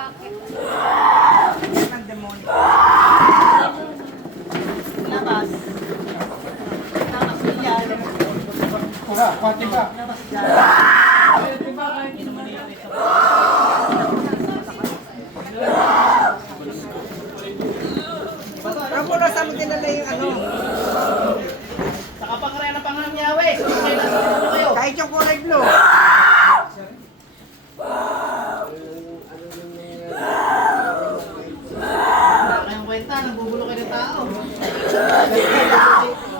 Bakit? Yan ang demonyo. Labas. Labas yan. Wala, pati ba? Labas dyan. Ang muna sa mo dinala yung ano. Sa kapangyarihan ng Panginoong Yahweh, kailan kayo? Kahit yung kulay blue. Wala kayong kwenta, nagbubulo kayo ng tao.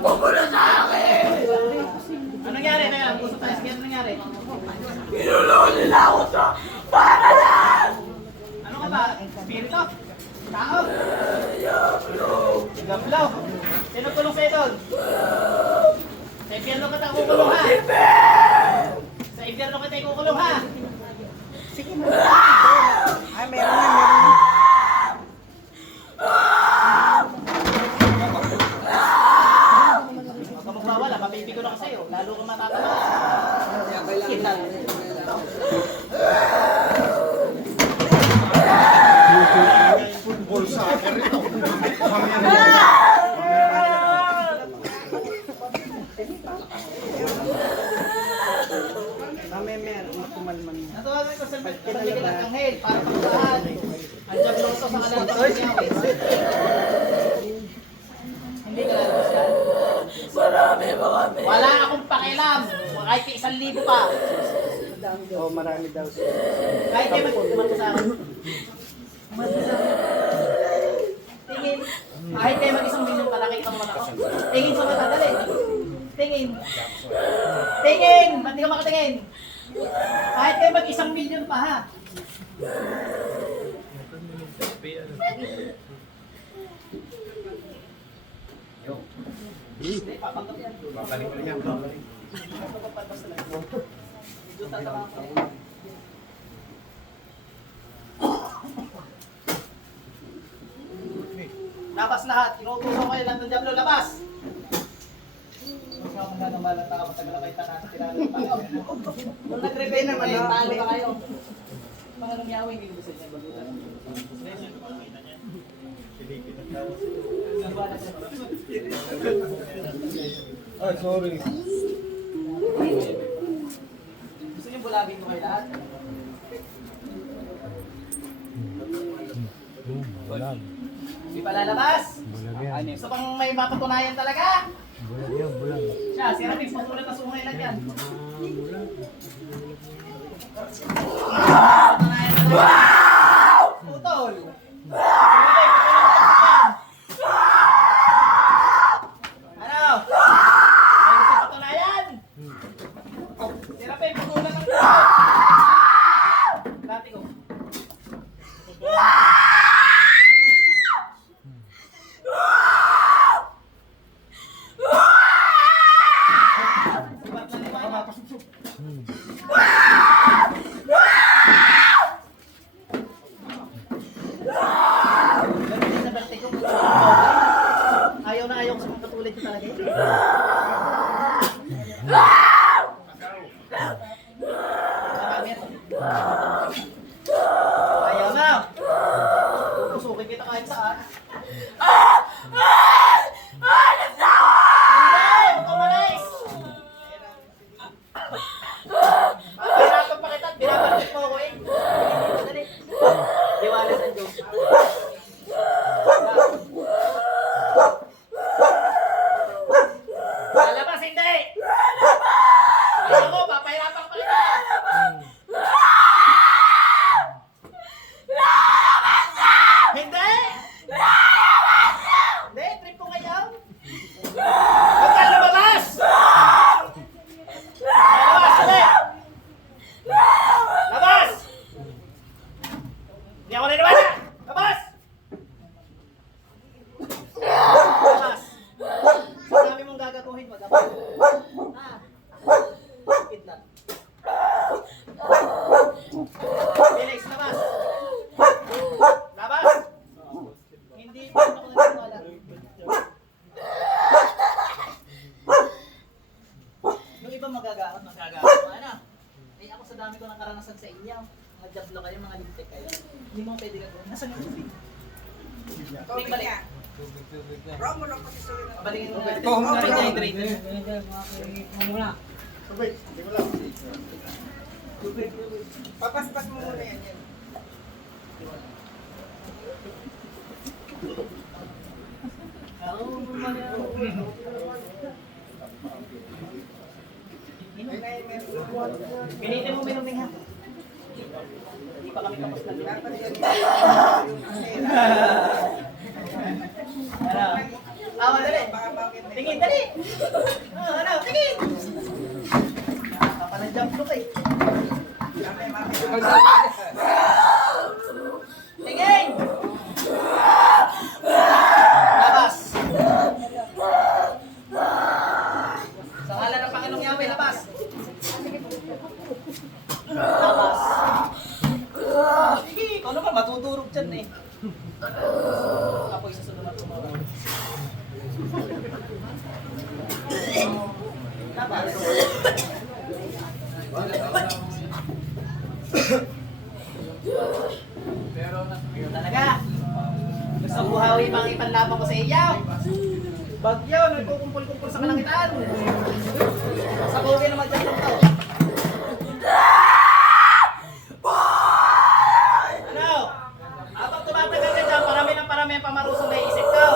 Bubulo sa akin! Anong nangyari kaya? Pusok tayo, sige, anong nangyari? Pinulungan nila ako sa paralan! Ano ka ba? Espiritu? Tao? Gablaw. Sino tulong sa'yo doon? Sa impyerno ka tayo kukulong ha? Sa impyerno ka tayo kukulong ha? Sige mo. Ay, meron na, meron na. Huwag ka magwawala, papipigo na ka sa'yo. Lalo kang matatama. Kita. Football soccer ito. Mamaya meron, matumalman. Natawagan ko sa Miguel at Anghel para pagpaan. Ang jabloso sa kalang Panginoon Yahweh. Hindi ka lalabas yan? Marami mga may... Wala akong pakialam. Kahit 1,000 pa. Oh, marami daw siya. Kahit kayo magtumarko sa akin. Tingin. Kahit kayo mag-1 milyon pa, nakita mo ako. Tingin sa mata, dali. Tingin. Tingin! Ba't di ka makatingin? Kahit kayo mag-1 milyon pa, ha? Hindi, papanggap yan. Babalik na yan, babalik. Papapalpas na lang. Medyo tatawa ko. Labas lahat. Inuutusan ko kayo lang ng Diablo. Labas! Huwag ka mga nang balang tao. Matagal na kayo tanasa. Kilala ng Panginoon. Nung nag-rebel naman, talo na kayo. Panginoong Yahweh, hindi ko sa inyo bagutan. Ay, sorry. Gusto niyo bulabin ko kayo lahat? Bulag. Hindi pa lalabas? Bulag yan. Gusto pang may mapatunayan talaga? Bulag yan, bulag. Siya, si Ramix, matulad na sungay lang yan. Patunayan talaga. Putol! Ano? May gusto patunayan? Si Ramix, patulan ng dati ko. Subat na ni Mama. Ganun din sa berte ko. Ayaw na ayaw ko sa mga katulad ko talaga. Marami ito. Ayaw na. Pupusukin kita kahit saan. Hindi! Huwag umalis! Pahirapan pa kita at binabalik mo ako eh. Dali. Diwala sa Diyos. Lalabas, hindi! Ayaw mo, papahirapan pa kita. Hindi! Hindi, trip ko ngayon. Huwag ka lumabas! Labas, ulit! Labas! Hindi ako naniwala! Labas! Labas! Sabi mong gagaguhin, wag ako. Ah. Kidnap. Felix, labas! Labas! Hindi pa ako naniwala. Yung iba magagaot. Ano? Eh ako sa dami ko ng karanasan sa inyo. Mga jablo kayo, mga lintik kayo. Hindi mo pwede ka gawin. Nasaan yung tubig? Tubig balik. niya. Romo lang kasi sulit. Pabalingin mo natin. Ito, Oh, ito. hydrated. Sabay, hindi mo lang. Papaspas mo muna yan. Pinitin mo minuming ha. Hindi pa kami tapos na lang. Ano? Dali. Tingin, dali. Ano? Tingin. Kapalang-jump look eh. Tingin! Labas! Sa ngalan ng Panginoong Yahweh, labas! Labas! Sige, ikaw naman, matudurog dyan eh. Apoy sa sunod na tumawa. Labas! Talaga! Gusto ko buhawi mga ipanlaban ko sa iyaw! Bagyo, nagkukumpul-kumpul sa kalangitan! Sa buhay naman dyan lang to! Ano? Habang tumatagal ka dyan, parami ang pamarusong na iisip ka!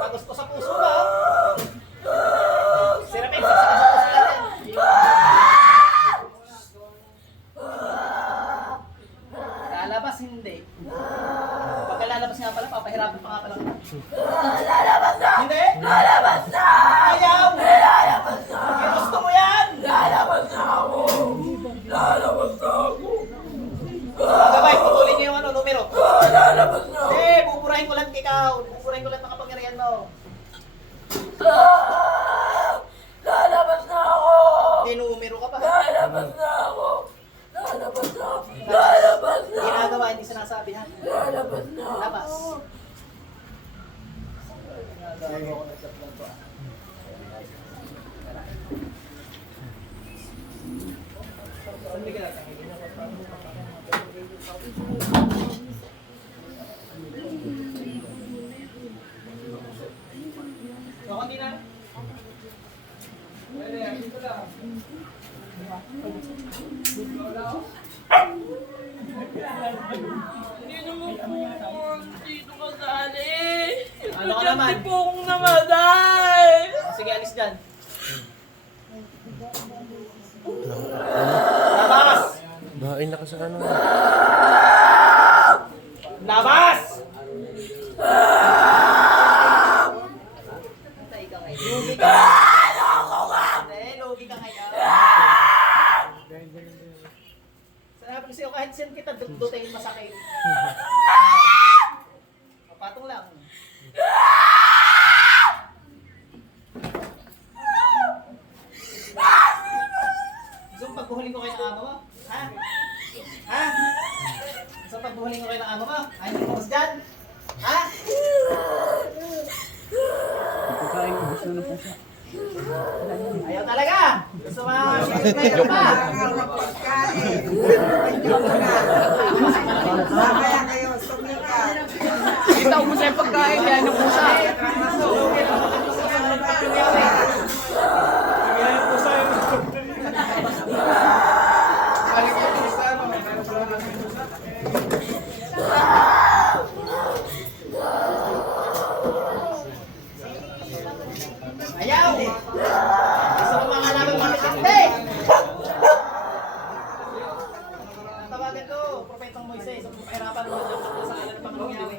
Kagusto sa puso ba? Sirapin, sa puso natin! Lalabas hindi. Pagka lalabas nga pala, papahirapan pa nga pala. Lalabas na! Hindi? Lalabas na! Ayaw! Lalabas na! Gusto mo yan! Lalabas na ako! Lalabas na ako! Gabay, putulin niyo yung ano, numero. Lalabas na! Hindi, buburahin ko lang ikaw. Buburahin ko lang ang kapangyarihan mo. Lalabas na ako! Hindi, numero ka pa. Lalabas na ako! Lalabas na! Lalabas na! Ginagawa, hindi sinasabi ha. Lalabas na! Labas. So, hindi na. Hindi naman po dito kasali. Ano ka naman? Hindi po akong namatay. Sige, alis dyan. Labas! Bahay na ka sa ano. Labas! Lugi ka. Hindi, lugi ka ngayon. Sinabi ko sa'yo, kahit saan kita, dutayin masakit. Patong lang. Gusto mo pagbuhuling ko kayo ng amo mo? Ha? Ha? Gusto mo pagbuhuling ko kayo ng amo mo? Ayaw mo bukas dyan? Ha? Ayaw talaga! Gusto mo ngayon pa? Mamaya kayo, sumikat. Kita mo sa pagkain yan ng pusa. Ayaw! Gusto mo mga namin matikante! Tawagan ko, Propetong Moises, ang pahirapan mo sa ngalan ng Panginoong Yahweh.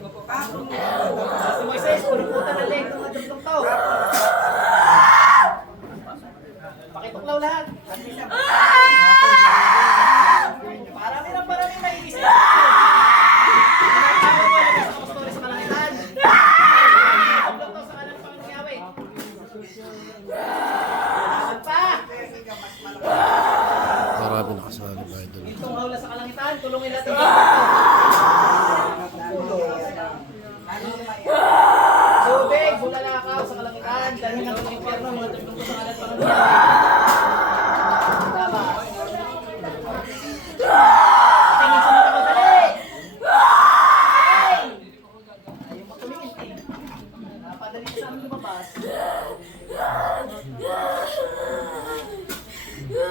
Si Moises, puliputan na leng ng adjunktong to. Pakituklaw lahat. Parami na iisip. Tinatawag mo lang sa apostoli sa kalangitan. Adjunktong to sa ngalan ng Panginoong Yahweh. Saan pa? Marami nakasali ba ito? Itong hawla sa kalangitan, tulungin natin. Tubig, bulalakaw sa kalangitan, dalhin ang impyerno, mga tulong ko sa ngalan ng Panginoon. Tukuti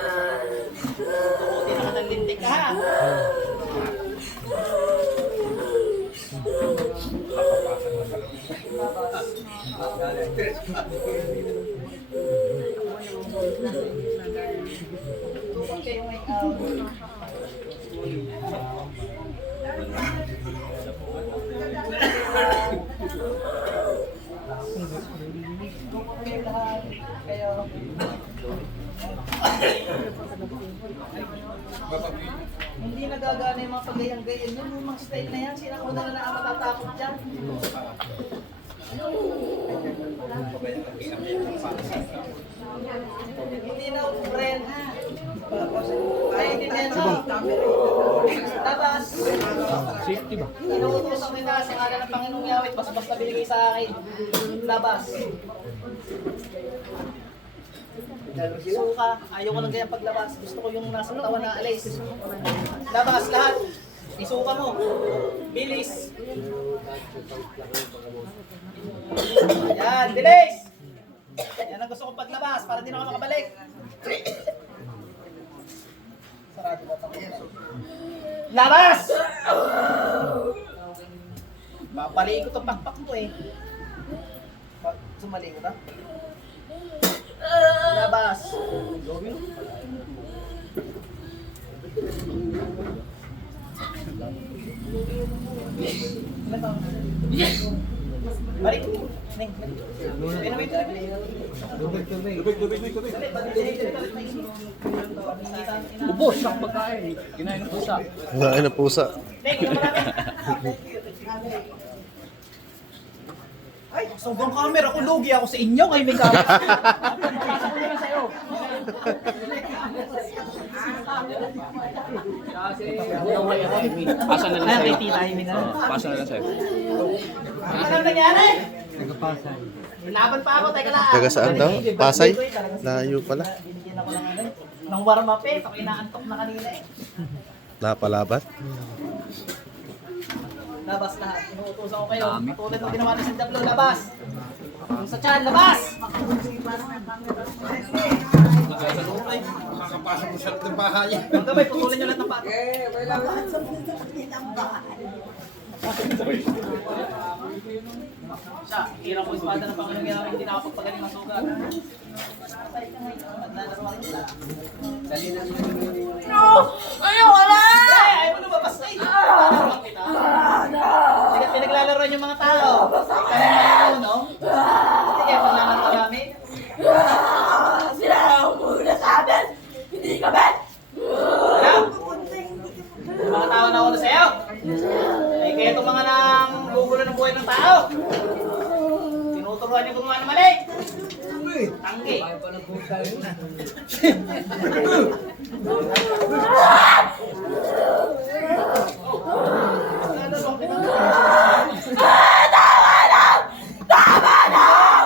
na ka ng lintik ka ha. Tukot kayo may hindi nagagana yung mga pagayang-gayan. Yung mga style na yan, sila ko na lang ang matatakot dyan. Hindi na friend. Ay, hindi na Tapos, Safety ba? inuutosan ko na sa ngalan ng Panginoong Yahweh, basta-basta binigay sa akin. Labas. Suka, ayaw ko lang ganyan paglabas. Gusto ko yung nasa tawa na alis. Labas lahat. Isuka mo. Bilis. Yan, bilis! Yan ang gusto kong paglabas para di na ako makabalik. Sarado ba ito? Labas! Papaliin ko itong pakpak mo eh. Sumali ko na. Labas! Balik! Neng, balik. Pinamay ko. Ubos ang pagkain. Kinain ng pusa. Wala na pusa. Neng, ito marami. Ay, sobrang camera ko. Lugi ako sa inyo. Kayo may camera. Pasok ko na lang sa'yo. Pasa na lang Ay, sa'yo. kay Tita Amy na. Pasa na lang sa'yo. Ano nangyari? Laban pa ako. Teka lang. Taga saan daw? Pasay? Layo pala. Binigyan ako ng ano. Nang warm up eh. Ako inaantok na kanina eh. Napalabat? Labas lahat. Inuutosan ko kayo. Katulad ng ginawa ni San Diablo. Labas. Yung sa tiyan, labas! Makakapasok mo sa ng bahay. Huwag gamay, putulin nyo lahat ng pato. Siya, hirap ko espada ng Panginoong Yahweh, hindi nakapagpagaling ng sugat. Naglalaswari sila. Dali na. Ayoko na! Ayaw mo lumabas na eh. Naglalaro kita. Sige, pinaglalaroan yung mga tao. Kami marunong. Sige, paglalaro ka namin. Sinara mo muna sa amin! Hindi kami! Ano? Yung mga tao na una sa'yo. Ay, kaya itong mga nang gugulo ng buhay ng tao. Tinuturuan niyo gumawa ng mali. Tanggi.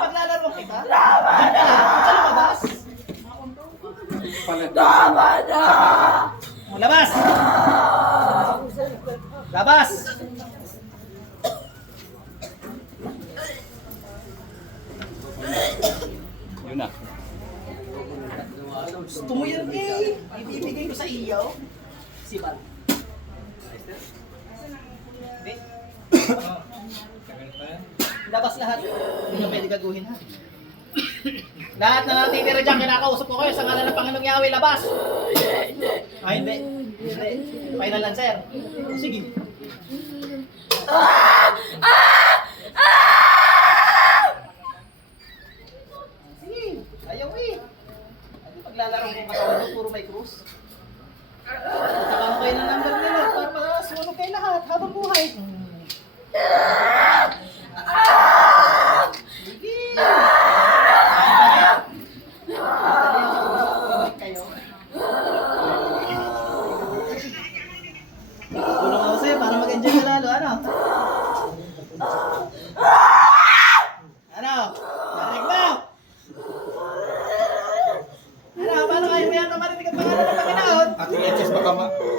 Paglalaro kita? Lumabas? Tama na! Labas! Labas! Yun na. Gusto mo yan eh. Ibibigay ko sa iyo. Sibat. Hindi. Labas lahat. Hindi nyo pwede gaguhin ha. Lahat na natitira dyan, kinakausap ko kayo sa ngalan ng Panginoong Yahweh, labas! Ay, hindi. Hindi. Final answer. Sige. Sige. Ayaw eh. Ano paglalaro ko katawan mo, puro may krus. Saka mo kayo ng number nila para sumunod kayo lahat habang buhay. Sige. Kayo. Tulong ako sa'yo para mag-enjoy ka lalo. Ano? Ano? Narinig mo? Ano? Paano kayo may yata marinig ang pangalan ng Panginoon? At i-adjust baka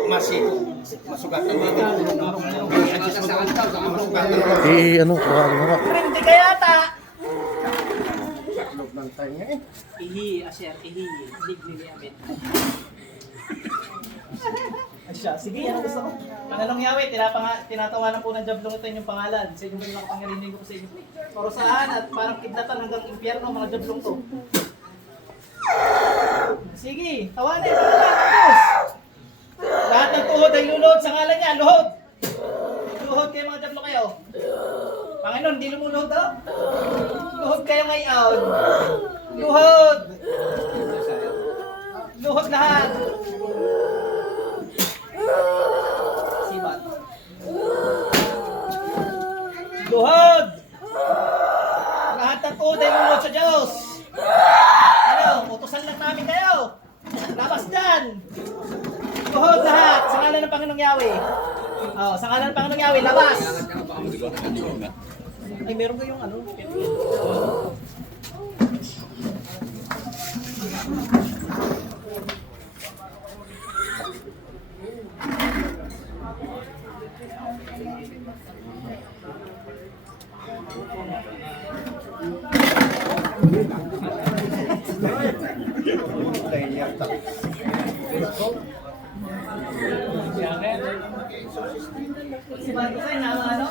masugatan dito. I-adjust mo baka masugatan. Ano? Kuha mo ka. Hindi ka yata. ng time ngayon. Ihi, asher, ihi. Ligli ni Amit. Asya, sige, yan ang gusto ko. Panalong Yahweh, tinatawanan po ng Jablong ito yung pangalan. Sa inyong mga kapangirinig ko sa inyo. Parusahan at parang kidlatan hanggang impyerno mga Jablong to. Sige, tawanin, pangalan ng Diyos. Lahat ng tuhod ay luluhod sa ngalan niya, luhod. Luhod kayo mga Jablong kayo. Panginoon, hindi lumuluhod daw? Luhod kayo ngayon. Luhod. Luhod lahat. Sibat. Luhod. Lahat ng tuhod ay luluhod sa Diyos. Ano, utusan lang namin kayo. Labas dyan. Luhod lahat. Sa ngalan ng Panginoong Yahweh. Oh, sa ngalan ng Panginoong Yahweh, labas. Ay, meron ko yung ano. Si Batusan, na ano?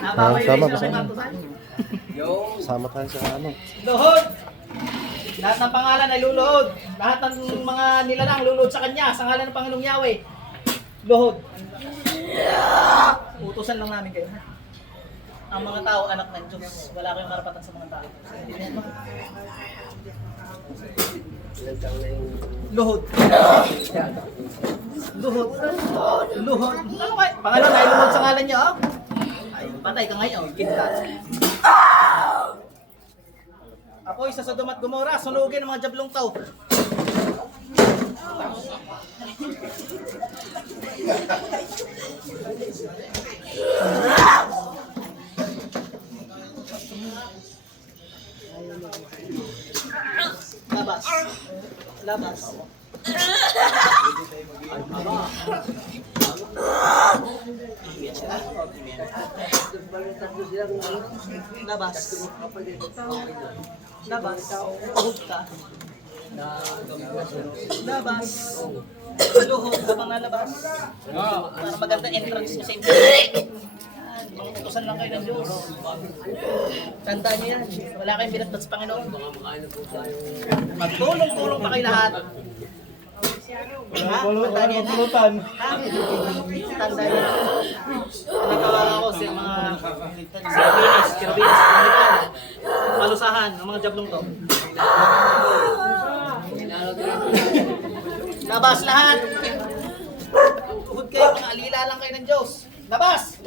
Nabawa Sama yun ba sa sa- Batusan? Sama tayo sa ano. Luhod! Lahat ng pangalan ay luluhod. Lahat ng mga nilalang luluhod sa kanya. Sa ngalan ng Panginoong Yahweh. Luhod. Utusan lang namin kayo. Ang mga tao, anak ng Diyos. Wala kayong karapatan sa mga tao. Luhod. Luhod. Luhod. Ano kayo? Pangalan ay luhod sa ngalan niyo, oh? Ay, patay ka ngayon. Kintat. Apoy sa Sodom at Gomora, sunugin ang mga Jablong tao. Labas. Labas. Labas. Labas. Luhod ka. Labas. Luhod ka mga labas. Para maganda entrance mo sa internet. Utusan lang kayo ng Diyos. Tandaan niyo yan. Wala kayong binatbat sa Panginoon. Magtulong-tulong pa kayo lahat. Ha? Tandaan niyo yan. Tandaan niyo. Nagawa ako sa mga Kerubinis, palusahan ng mga Jablong to. Labas lahat. Tuhod kayo, mga alila lang kayo ng Diyos. Labas!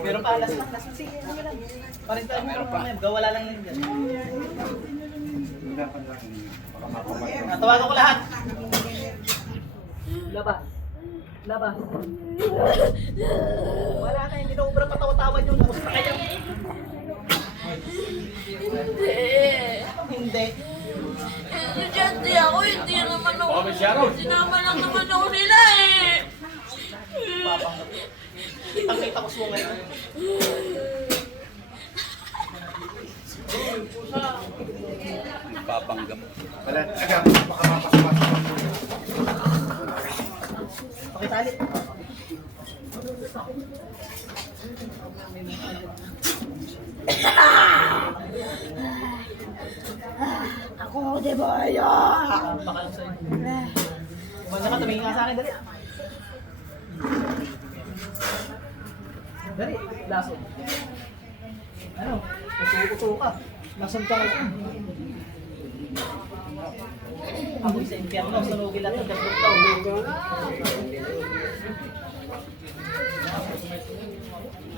Meron pa, last lang. Sige, ano lang. Parin tayo mo lang. Gawala lang lang dyan. Tawagan ko lahat. Labas. Labas. Wala na, hindi na ubra patawa-tawan yung gusto kayo. Hindi. Estudyante ako, hindi naman ako. Sinama lang naman ako nila eh. Kitang-kita ko suwa ngayon. Papanggap. Pakitali. Ako, di ba ya? Baka lang sa'yo. Kumanda ka, tumingin nga sa akin, dali. Dali, laso. Ano? Kuso-kuso ka. Nasaan ka ngayon? Ako'y sa impyerno, sunugin lahat ng Jablong tao.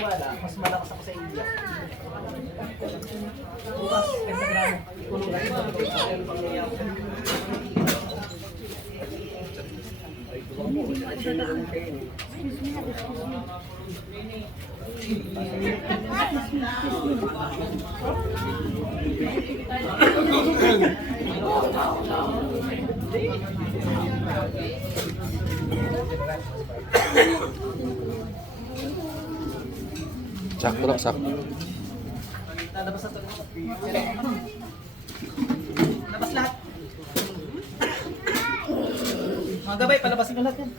Wala, mas malakas ako sa India. Bukas, pentagramo. Kulong lang ito. Ayun, pangyayaw. Sakto lang, sakto. Lalabas na to. Labas lahat. Mga gabay, palabasin ko lahat yan.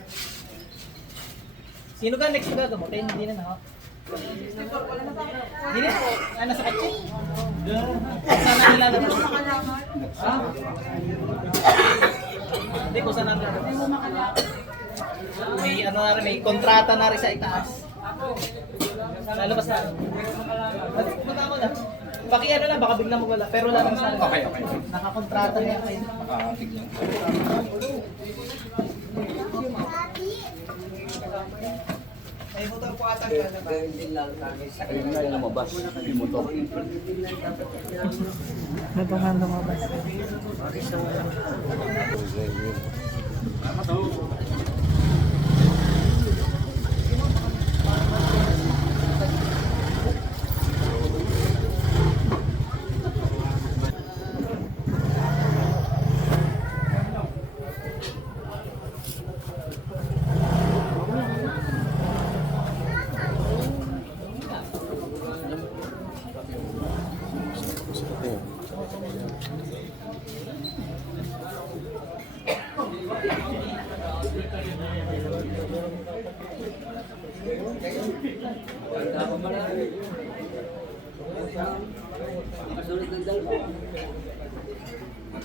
Sino ka next na gagamutin? Hindi na na. Hindi na. Ah, nasa kotse? Sana nilalabas. Ha? Hindi ko sana nilalabas. May ano na rin, may kontrata na rin sa itaas. Lalabas na. Punta mo na. Paki ano lang, baka biglang magwala. Pero lalabas na. Okay. Nakakontrata niya kayo. Tignan. May motor po ata ka na ba? Ayun nga yung lumabas. Yung motor. Nagkakan lumabas. Masulit ng dalawa.